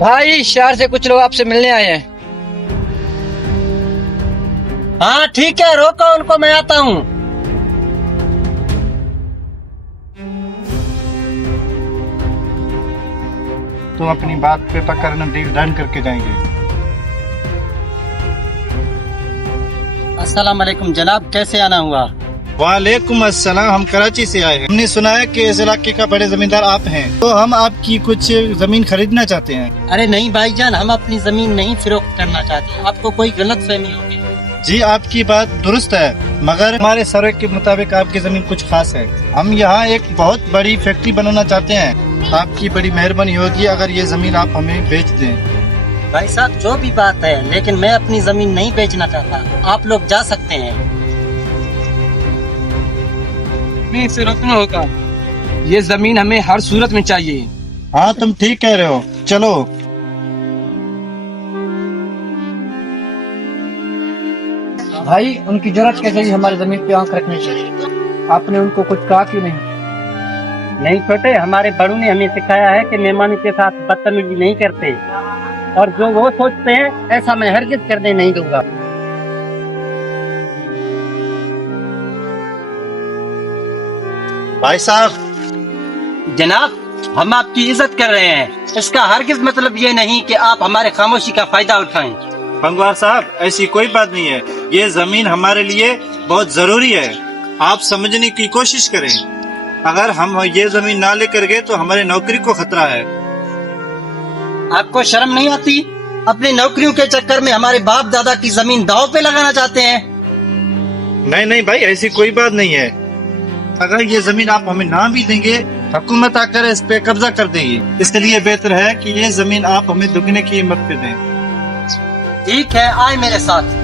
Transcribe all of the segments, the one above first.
भाई शहर से कुछ लोग आपसे मिलने आए हैं। हाँ ठीक है, रोको उनको, मैं आता हूँ। तो अपनी बात पे पकड़ न डील डन करके जाएंगे। अस्सलाम वालेकुम जनाब, कैसे आना हुआ? वालेकुम अस्सलाम, हम कराची से आए हैं। हमने सुना है कि इस इलाके का बड़े जमींदार आप हैं, तो हम आपकी कुछ जमीन खरीदना चाहते हैं। अरे नहीं भाईजान, हम अपनी जमीन नहीं फरोख्त करना चाहते, आपको कोई गलत फहमी होगी। जी आपकी बात दुरुस्त है, मगर हमारे सर्वे के मुताबिक आपकी जमीन कुछ खास है। हम यहाँ एक बहुत बड़ी फैक्ट्री बनाना चाहते हैं। आपकी बड़ी मेहरबानी होगी अगर ये जमीन आप हमें बेच दें। भाई साहब जो भी बात है, लेकिन मैं अपनी जमीन नहीं बेचना चाहता, आप लोग जा सकते हैं। हमें इसे रोकना होगा, ये जमीन हमें हर सूरत में चाहिए। हाँ तुम ठीक कह रहे हो, चलो। भाई उनकी जरूरत कैसे ही हमारी जमीन पे आंख रखनी चाहिए, आपने उनको कुछ कहा क्यों नहीं? नहीं छोटे, हमारे बड़ों ने हमें सिखाया है कि मेहमानों के साथ बदतमीजी नहीं करते, और जो वो सोचते हैं ऐसा मैं हरगिज करने नहीं दूंगा। भाई साहब, जनाब, हम आपकी इज्जत कर रहे हैं, इसका हरगिज मतलब ये नहीं कि आप हमारे खामोशी का फायदा उठाएं। पंगवार साहब, ऐसी कोई बात नहीं है। ये जमीन हमारे लिए बहुत जरूरी है, आप समझने की कोशिश करें। अगर हम ये जमीन ना लेकर गए तो हमारी नौकरी को खतरा है। आपको शर्म नहीं आती? अपनी नौकरियों के चक्कर में हमारे बाप दादा की जमीन दांव पे लगाना चाहते हैं। नहीं नहीं भाई, ऐसी कोई बात नहीं है। अगर ये जमीन आप हमें ना भी देंगे, हुकूमत आकर इस पे कब्जा कर देगी। इसलिए बेहतर है कि ये जमीन आप हमें दुगने की कीमत पे दें। ठीक है, आए मेरे साथ।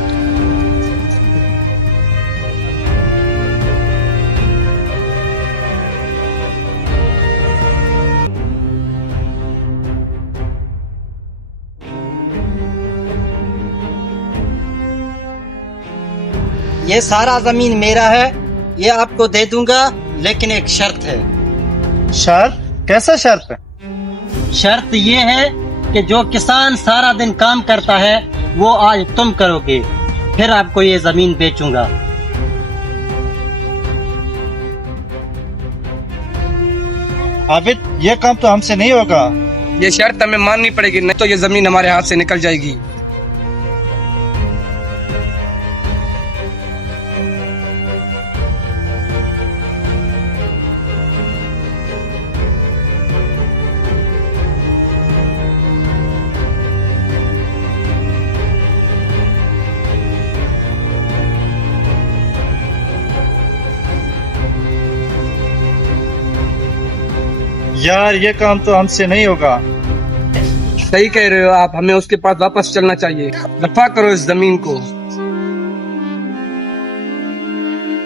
ये सारा जमीन मेरा है, ये आपको दे दूंगा, लेकिन एक शर्त है। शर्त? कैसा शर्त है? शर्त ये है कि जो किसान सारा दिन काम करता है वो आज तुम करोगे, फिर आपको ये जमीन बेचूंगा। आबिद, ये काम तो हमसे नहीं होगा। ये शर्त हमें माननी पड़ेगी, नहीं तो ये जमीन हमारे हाथ से निकल जाएगी। यार ये काम तो हमसे नहीं होगा। सही कह रहे हो आप, हमें उसके पास वापस चलना चाहिए। दफा करो इस जमीन को।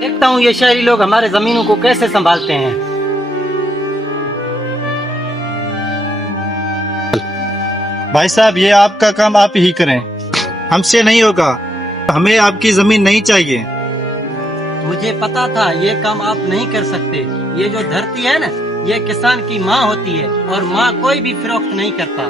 देखता हूँ ये शहरी लोग हमारे जमीनों को कैसे संभालते हैं। भाई साहब, ये आपका काम आप ही करें, हमसे नहीं होगा। हमें आपकी जमीन नहीं चाहिए। मुझे पता था ये काम आप नहीं कर सकते। ये जो धरती है ना, ये किसान की माँ होती है, और माँ कोई भी फरोख्त नहीं करता।